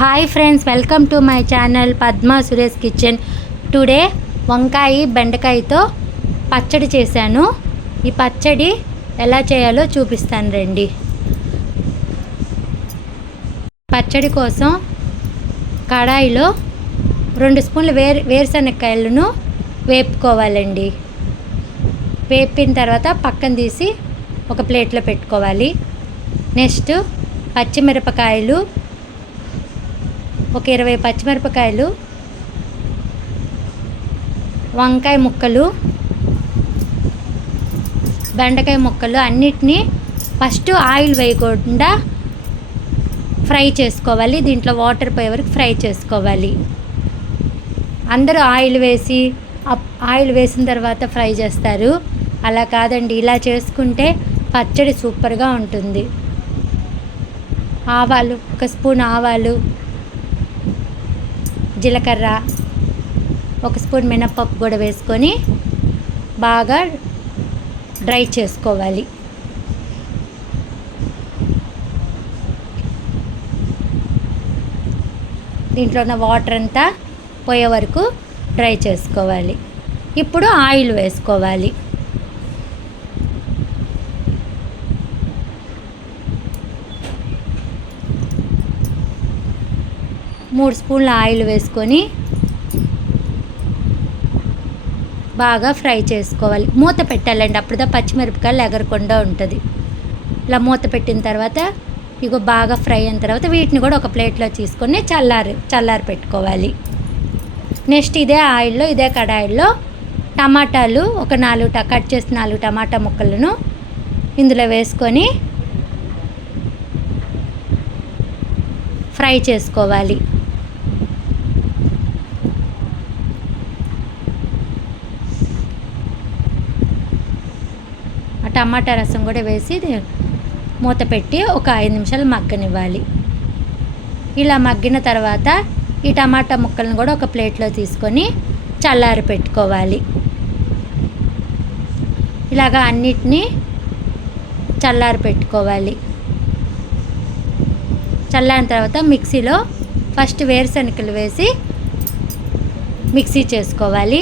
Hi friends, welcome to my channel Padma Suresh kitchen. Today వంకాయ బెండకాయతో పచ్చడి చేశాను. ఈ పచ్చడి ఎలా చేయాలో చూపిస్తాను రండి. పచ్చడి కోసం కడాయిలో 2 స్పూన్లు వేరుశనగకాయలను వేపుకోవాలండి. వేపిన తర్వాత పక్కన తీసి ఒక ప్లేట్లో పెట్టుకోవాలి. నెక్స్ట్ పచ్చిమిరపకాయలు, ఒక 20 పచ్చిమిరపకాయలు, వంకాయ ముక్కలు, బెండకాయ ముక్కలు అన్నిటినీ ఫస్ట్ ఆయిల్ వేయకుండా ఫ్రై చేసుకోవాలి. దీంట్లో వాటర్ పోయే వరకు ఫ్రై చేసుకోవాలి. అందరూ ఆయిల్ వేసిన తర్వాత ఫ్రై చేస్తారు. అలా కాదండి, ఇలా చేసుకుంటే పచ్చడి సూపర్గా ఉంటుంది. ఆవాలు, 1 స్పూన్ ఆవాలు, జీలకర్ర, 1 స్పూన్ మినపప్పు కూడా వేసుకొని బాగా డ్రై చేసుకోవాలి. దీంట్లో ఉన్న వాటర్ అంతా పోయే వరకు డ్రై చేసుకోవాలి. ఇప్పుడు ఆయిల్ వేసుకోవాలి. మూడు స్పూన్ల ఆయిల్ వేసుకొని బాగా ఫ్రై చేసుకోవాలి. మూత పెట్టాలండి, అప్పుడుదా పచ్చిమిరపకాయలు ఎగరకుండా ఉంటుంది. ఇలా మూత పెట్టిన తర్వాత బాగా ఫ్రై అయిన తర్వాత వీటిని కూడా ఒక ప్లేట్లో తీసుకొని చల్లారి పెట్టుకోవాలి. నెక్స్ట్ ఇదే ఆయిల్లో, ఇదే కడాయిల్లో టమాటాలు ఒక 4 కట్ చేసిన 4 టమాటా ముక్కలను ఇందులో వేసుకొని ఫ్రై చేసుకోవాలి. టమాటా రసం కూడా వేసి మూత పెట్టి ఒక 5 నిమిషాలు మగ్గనివ్వాలి. ఇలా మగ్గిన తర్వాత ఈ టమాటా ముక్కలను కూడా ఒక ప్లేట్లో తీసుకొని చల్లారి పెట్టుకోవాలి. ఇలాగా అన్నిటినీ చల్లారి పెట్టుకోవాలి. చల్లారిన తర్వాత మిక్సీలో ఫస్ట్ వేరుశనగలు వేసి మిక్సీ చేసుకోవాలి.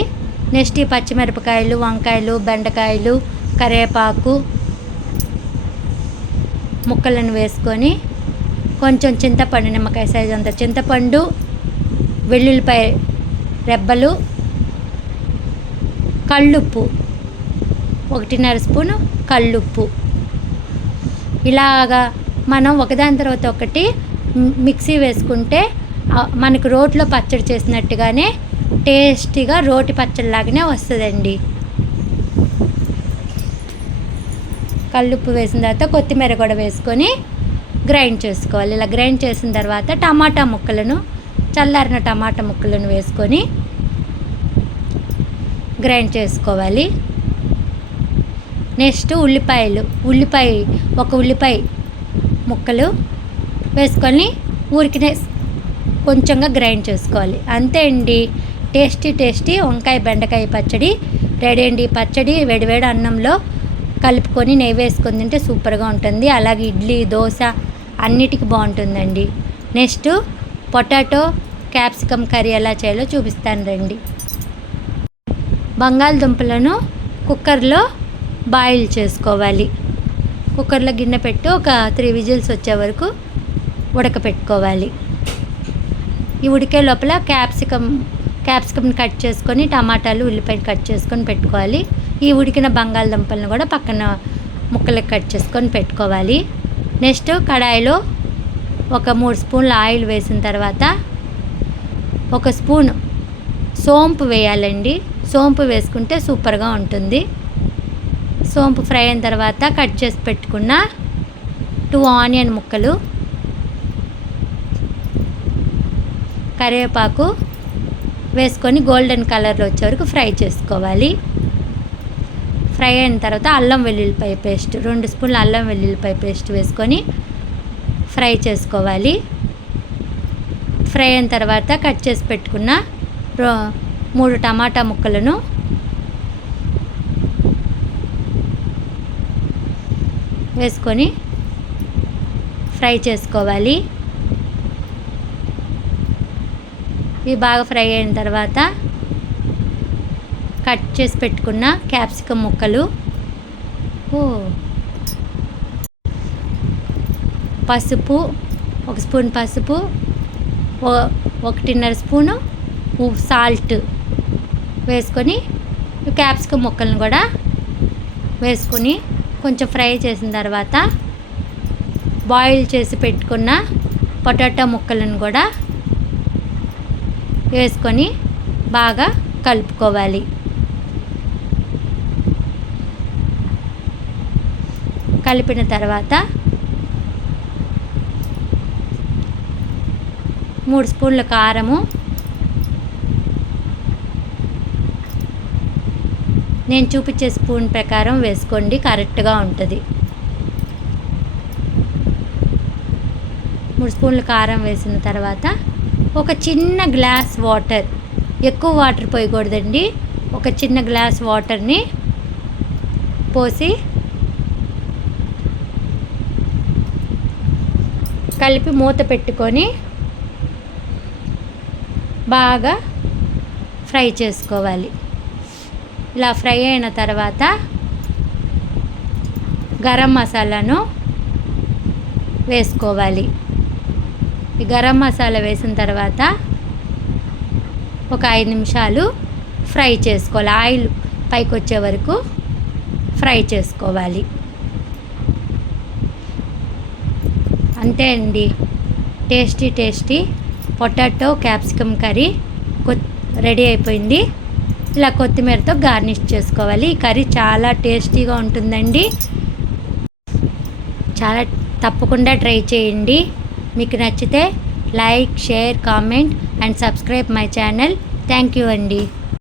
నెక్స్ట్ ఈ పచ్చిమిరపకాయలు, వంకాయలు, బెండకాయలు, కరివేపాకు ముక్కలను వేసుకొని కొంచెం చింతపండు, నిమ్మకాయ సైజు అంత చింతపండు, వెల్లుల్లిపాయ రెబ్బలు, కల్లుప్పు 1.5 స్పూను కల్లుప్పు, ఇలాగా మనం ఒకదాని తర్వాత ఒకటి మిక్సీ వేసుకుంటే మనకు రోట్లో పచ్చడి చేసినట్టుగానే టేస్టీగా రోటి పచ్చడిలాగానే వస్తుందండి. కల్లుప్పు వేసిన తర్వాత కొత్తిమీర కూడా వేసుకొని గ్రైండ్ చేసుకోవాలి. ఇలా గ్రైండ్ చేసిన తర్వాత చల్లారిన టమాటా ముక్కలను వేసుకొని గ్రైండ్ చేసుకోవాలి. నెక్స్ట్ ఒక ఉల్లిపాయ ముక్కలు వేసుకొని ఊరికినే కొంచెంగా గ్రైండ్ చేసుకోవాలి. అంతే అండి, టేస్టీ వంకాయ బెండకాయ పచ్చడి రెడీ అండి. పచ్చడి వేడివేడి అన్నంలో కలుపుకొని నెయ్యి వేసుకొని తింటే సూపర్గా ఉంటుంది. అలాగే ఇడ్లీ, దోశ అన్నిటికీ బాగుంటుందండి. నెక్స్ట్ పొటాటో క్యాప్సికమ్ కర్రీ ఎలా చేయాలో చూపిస్తాను రండి. బంగాళదుంపలను కుక్కర్లో బాయిల్ చేసుకోవాలి. కుక్కర్లో గిన్నె పెట్టి ఒక 3 విజిల్స్ వచ్చే వరకు ఉడకపెట్టుకోవాలి. ఈ ఉడికే లోపల క్యాప్సికమ్ని కట్ చేసుకొని, టమాటాలు, ఉల్లిపాయలు కట్ చేసుకొని పెట్టుకోవాలి. ఈ ఉడికిన బంగాళదుంపలను కూడా పక్కన ముక్కలకు కట్ చేసుకొని పెట్టుకోవాలి. నెక్స్ట్ కడాయిలో ఒక 3 స్పూన్ల ఆయిల్ వేసిన తర్వాత 1 స్పూన్ సోంపు వేయాలండి. సోంపు వేసుకుంటే సూపర్గా ఉంటుంది. సోంపు ఫ్రై అయిన తర్వాత కట్ చేసి పెట్టుకున్న 2 ఆనియన్ ముక్కలు, కరివేపాకు వేసుకొని గోల్డెన్ కలర్లో వచ్చే వరకు ఫ్రై చేసుకోవాలి. ఫ్రై అయిన తర్వాత అల్లం వెల్లుల్లిపాయ పేస్ట్ 2 స్పూన్ల అల్లం వెల్లుల్లిపాయ పేస్ట్ వేసుకొని ఫ్రై చేసుకోవాలి. ఫ్రై అయిన తర్వాత కట్ చేసి పెట్టుకున్న 3 టమాటా ముక్కలను వేసుకొని ఫ్రై చేసుకోవాలి. ఇవి బాగా ఫ్రై అయిన తర్వాత కట్ చేసి పెట్టుకున్న క్యాప్సికమ్ ముక్కలు, పసుపు 1 స్పూన్ పసుపు, 1.5 స్పూను సాల్ట్ వేసుకొని క్యాప్సికమ్ ముక్కలను కూడా వేసుకొని కొంచెం ఫ్రై చేసిన తర్వాత బాయిల్ చేసి పెట్టుకున్న పొటాటో ముక్కలను కూడా వేసుకొని బాగా కలుపుకోవాలి. కలిపిన తర్వాత 3 స్పూన్ల కారము, నేను చూపించే స్పూన్ ప్రకారం వేసుకోండి, కరెక్ట్గా ఉంటుంది. 3 స్పూన్ల కారం వేసిన తర్వాత ఒక చిన్న గ్లాస్ వాటర్, ఎక్కువ వాటర్ పోయకూడదండి, ఒక చిన్న గ్లాస్ వాటర్ని పోసి కలిపి మూత పెట్టుకొని బాగా ఫ్రై చేసుకోవాలి. ఇలా ఫ్రై అయిన తర్వాత గరం మసాలాను వేసుకోవాలి. ఈ గరం మసాలా వేసిన తర్వాత ఒక 5 నిమిషాలు ఫ్రై చేసుకోవాలి. ఆయిల్ పైకి వచ్చే వరకు ఫ్రై చేసుకోవాలి. అంతే అండి, tasty potato capsicum curry ready అయిపోయింది. ఇలా కొత్తిమీరతో గార్నిష్ చేసుకోవాలి. ఈ కర్రీ చాలా టేస్టీగా ఉంటుందండి. తప్పకుండా ట్రై చేయండి. మీకు నచ్చితే like, share, comment and subscribe my channel. Thank you అండి.